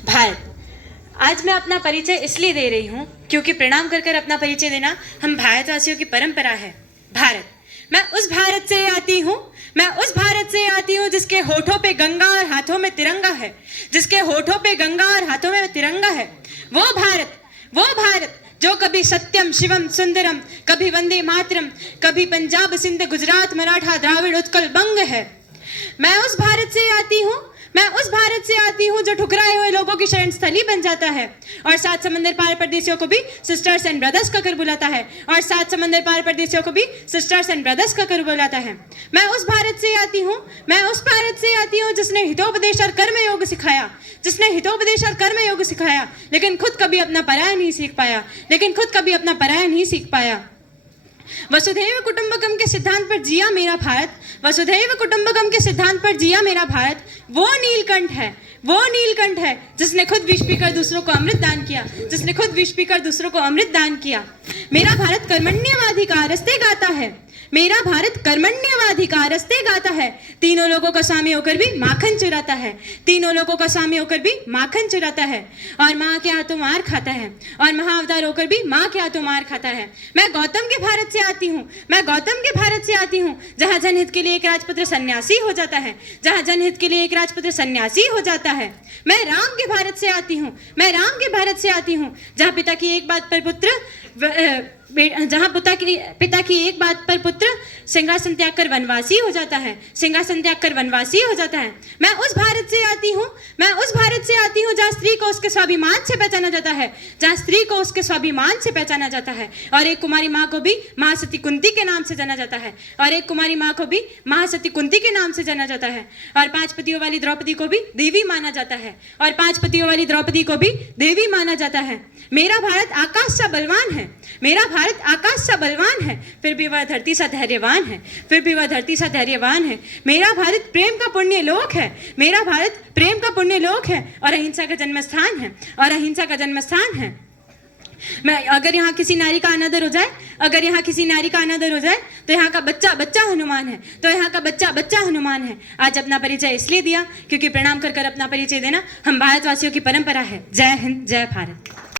भारत। आज मैं अपना परिचय इसलिए दे रही हूँ क्योंकि प्रणाम कर कर अपना परिचय देना हम भारतवासियों की परंपरा है। भारत, मैं उस भारत से आती हूँ, मैं उस भारत से आती हूँ जिसके होठों पे गंगा और हाथों में तिरंगा है, जिसके होठों पे गंगा और हाथों में तिरंगा है। वो भारत जो कभी सत्यम शिवम सुंदरम, कभी वंदे मातरम, कभी पंजाब सिंध गुजरात मराठा द्राविड़ उत्कल बंग है। मैं उस भारत से आती हूँ, मैं उस भारत से आती हूँ जो ठुकराए हुए लोगों की शरण स्थली बन जाता है और सात समंदर पार परदेशियों को भी सिस्टर्स एंड ब्रदर्स कहकर बुलाता है, और सात समंदर पार परदेशियों को भी सिस्टर्स एंड ब्रदर्स कहकर बुलाता है। मैं उस भारत से आती हूँ, मैं उस भारत से आती हूँ जिसने हितोपदेश और कर्म योग सिखाया, जिसने हितोपदेश और कर्म योग सिखाया, लेकिन खुद कभी अपना पराया नहीं सीख पाया, लेकिन खुद कभी अपना पराया नहीं सीख पाया। वसुधैव कुटुंबकम के सिद्धांत पर जिया मेरा भारत, वसुधैव कुटुंबकम के सिद्धांत पर जिया मेरा भारत। वो नीलकंठ है, वो नीलकंठ है जिसने खुद विष पीकर दूसरों को अमृत दान किया, जिसने खुद विष पीकर दूसरों को अमृत दान किया। मेरा भारत कर्मण्यवाधिकारस्ते गाता है, मेरा भारत कर्मण्यवाधिकारस्ते गाता है। तीनों लोगों का स्वामी होकर भी माखन चुराता है, तीनों लोगों का स्वामी होकर भी माखन चुराता है, और माँ के हाथों मार खाता है, और महाअवतार होकर भी माँ के हाथों मार खाता है। मैं गौतम के भारत से आती हूँ, मैं गौतम के भारत से आती हूँ जहाँ जनहित के लिए एक राजपुत्र सन्यासी हो जाता है, जहाँ जनहित के लिए एक राजपुत्र सन्यासी हो जाता है। मैं राम के भारत से आती हूँ, मैं राम के भारत से आती हूँ जहाँ पिता की एक बात पर पुत्र जहाँ पिता की एक बात पर पुत्र सिंहासन त्याग कर वनवासी हो जाता है, सिंहासन त्याग कर वनवासी हो जाता है। मैं उस भारत से आती हूँ, मैं उस भारत से आती हूँ जहाँ स्त्री को उसके स्वाभिमान से पहचाना जाता है, जहाँ स्त्री को उसके स्वाभिमान से पहचाना जाता है, और एक कुमारी माँ को भी महासती कुंती के नाम से जाना जाता है, और एक कुमारी माँ को भी महासती कुंती के नाम से जाना जाता है, और 5 पतियों वाली द्रौपदी को भी देवी माना जाता है, और 5 पतियों वाली द्रौपदी को भी देवी माना जाता है। मेरा भारत आकाश सा बलवान है, मेरा भारत आकाश सा बलवान है, फिर भी वह धरती सा धैर्यवान है, फिर भी वह धरती सा धैर्यवान है। मेरा भारत प्रेम का पुण्य लोक है, मेरा भारत प्रेम का पुण्य लोक है, और अहिंसा का जन्म स्थान है, और अहिंसा का जन्म स्थान है। मैं अगर यहाँ किसी नारी का अनादर हो जाए, अगर यहाँ किसी नारी का अनादर हो जाए तो यहाँ का बच्चा बच्चा हनुमान है, तो यहाँ का बच्चा बच्चा हनुमान है। आज अपना परिचय इसलिए दिया क्योंकि प्रणाम कर कर अपना परिचय देना हम भारतवासियों की परंपरा है। जय हिंद, जय भारत।